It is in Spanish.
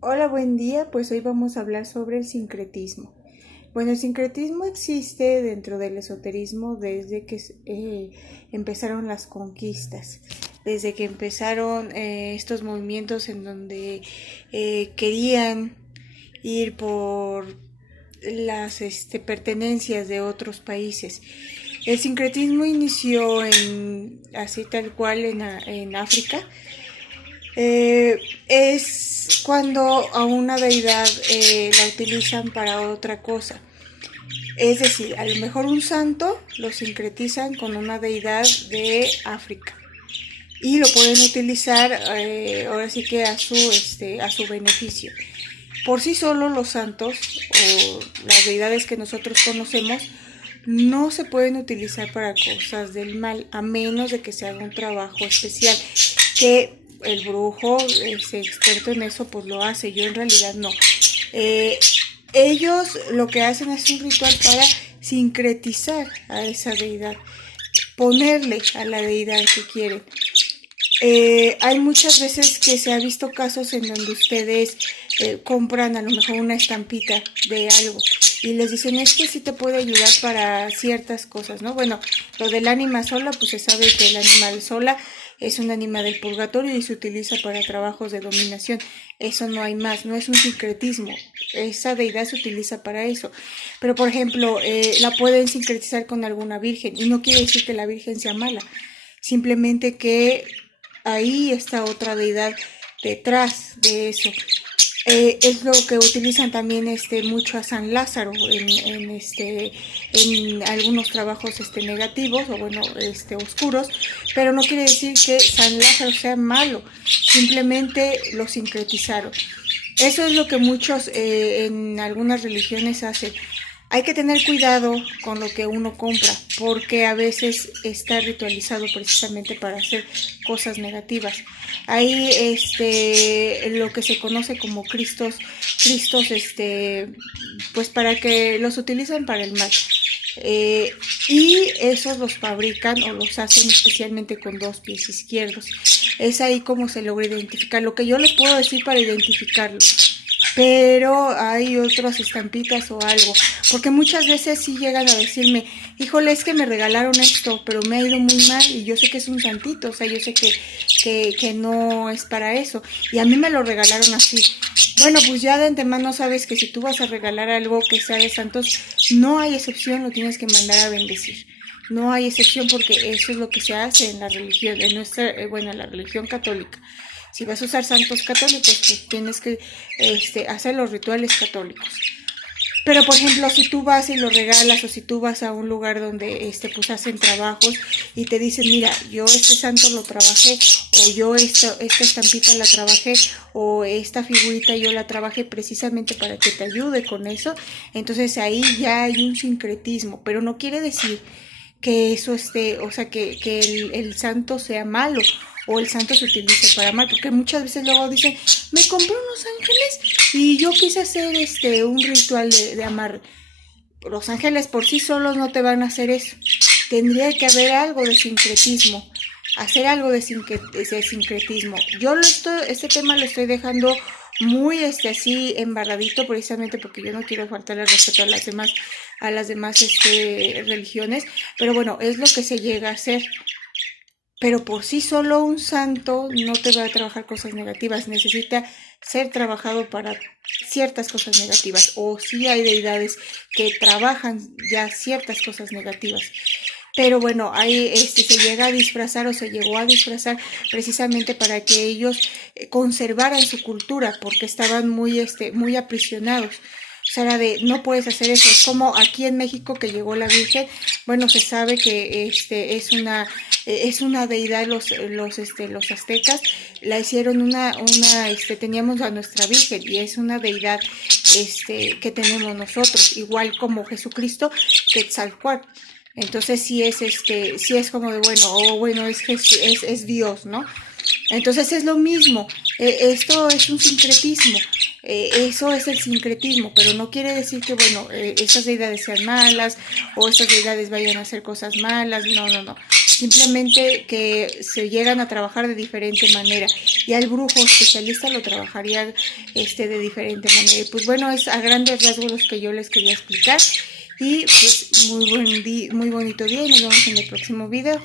Hola, buen día. Pues hoy vamos a hablar sobre el sincretismo. Bueno, el sincretismo existe dentro del esoterismo desde que empezaron las conquistas, desde que empezaron estos movimientos en donde querían ir por las pertenencias de otros países. El sincretismo inició así tal cual en África. Es cuando a una deidad la utilizan para otra cosa. Es decir, a lo mejor un santo lo sincretizan con una deidad de África y lo pueden utilizar ahora sí que a su beneficio. Por sí solo los santos o las deidades que nosotros conocemos no se pueden utilizar para cosas del mal, a menos de que se haga un trabajo especial, que el brujo, experto en eso, pues lo hace. Yo en realidad no. Eh, Ellos lo que hacen es un ritual para sincretizar a esa deidad, ponerle a la deidad que quieren. Hay muchas veces que se ha visto casos en donde ustedes compran a lo mejor una estampita de algo y les dicen es que sí te puede ayudar para ciertas cosas, ¿no? Bueno, lo del ánima sola, pues se sabe que el ánima sola es un ánima del purgatorio y se utiliza para trabajos de dominación. Eso no hay más, no es un sincretismo. Esa deidad se utiliza para eso. Pero, por ejemplo, la pueden sincretizar con alguna virgen y no quiere decir que la virgen sea mala, simplemente que ahí está otra deidad detrás de eso. Es lo que utilizan también mucho a San Lázaro en algunos trabajos negativos o bueno oscuros, pero no quiere decir que San Lázaro sea malo, simplemente lo sincretizaron. Eso es lo que muchos en algunas religiones hacen. Hay que tener cuidado con lo que uno compra, porque a veces está ritualizado precisamente para hacer cosas negativas. Hay lo que se conoce como Cristos, pues para que los utilizan para el mal. Eh, y esos los fabrican o los hacen especialmente con dos pies izquierdos. Es ahí como se logra identificar. Lo que yo les puedo decir para identificarlo, pero hay otras estampitas o algo, porque muchas veces sí llegan a decirme, híjole, es que me regalaron esto, pero me ha ido muy mal y yo sé que es un santito, o sea, yo sé que no es para eso, y a mí me lo regalaron así. Bueno, pues ya de antemano sabes que si tú vas a regalar algo que sea de santos, no hay excepción, lo tienes que mandar a bendecir. No hay excepción porque eso es lo que se hace en la religión, en nuestra, bueno, en la religión católica. Si vas a usar santos católicos, pues tienes que hacer los rituales católicos. Pero por ejemplo, si tú vas y lo regalas o si tú vas a un lugar donde pues hacen trabajos y te dicen, mira, yo este santo lo trabajé o yo esta estampita la trabajé o esta figurita yo la trabajé precisamente para que te ayude con eso, entonces ahí ya hay un sincretismo, pero no quiere decir que eso o sea, que el santo sea malo o el santo se utilice para mal, porque muchas veces luego dicen, me compré unos ángeles y yo quise hacer un ritual de amarre. Los ángeles por sí solos no te van a hacer eso. Tendría que haber algo de sincretismo, hacer algo de sincretismo. Este tema lo estoy dejando muy así embarradito precisamente porque yo no quiero faltarle respeto a las demás religiones, pero bueno, es lo que se llega a hacer. Pero por sí solo un santo no te va a trabajar cosas negativas, necesita ser trabajado para ciertas cosas negativas, o sí hay deidades que trabajan ya ciertas cosas negativas. Pero bueno, ahí se llega a disfrazar o se llegó a disfrazar precisamente para que ellos conservaran su cultura, porque estaban muy aprisionados. O sea, era de, no puedes hacer eso. Es como aquí en México que llegó la Virgen. Bueno, se sabe que es una deidad los aztecas. La hicieron teníamos a nuestra Virgen y es una deidad que tenemos nosotros, igual como Jesucristo, Quetzalcóatl. Entonces sí es como de bueno, o bueno, es Dios, ¿no? Entonces es lo mismo, esto es un sincretismo, eso es el sincretismo, pero no quiere decir que, bueno, esas deidades sean malas o esas deidades vayan a hacer cosas malas, no, no, no. simplemente que se llegan a trabajar de diferente manera, y al brujo especialista lo trabajaría de diferente manera. Y pues bueno, es a grandes rasgos los que yo les quería explicar, y pues muy bonito día, y nos vemos en el próximo video.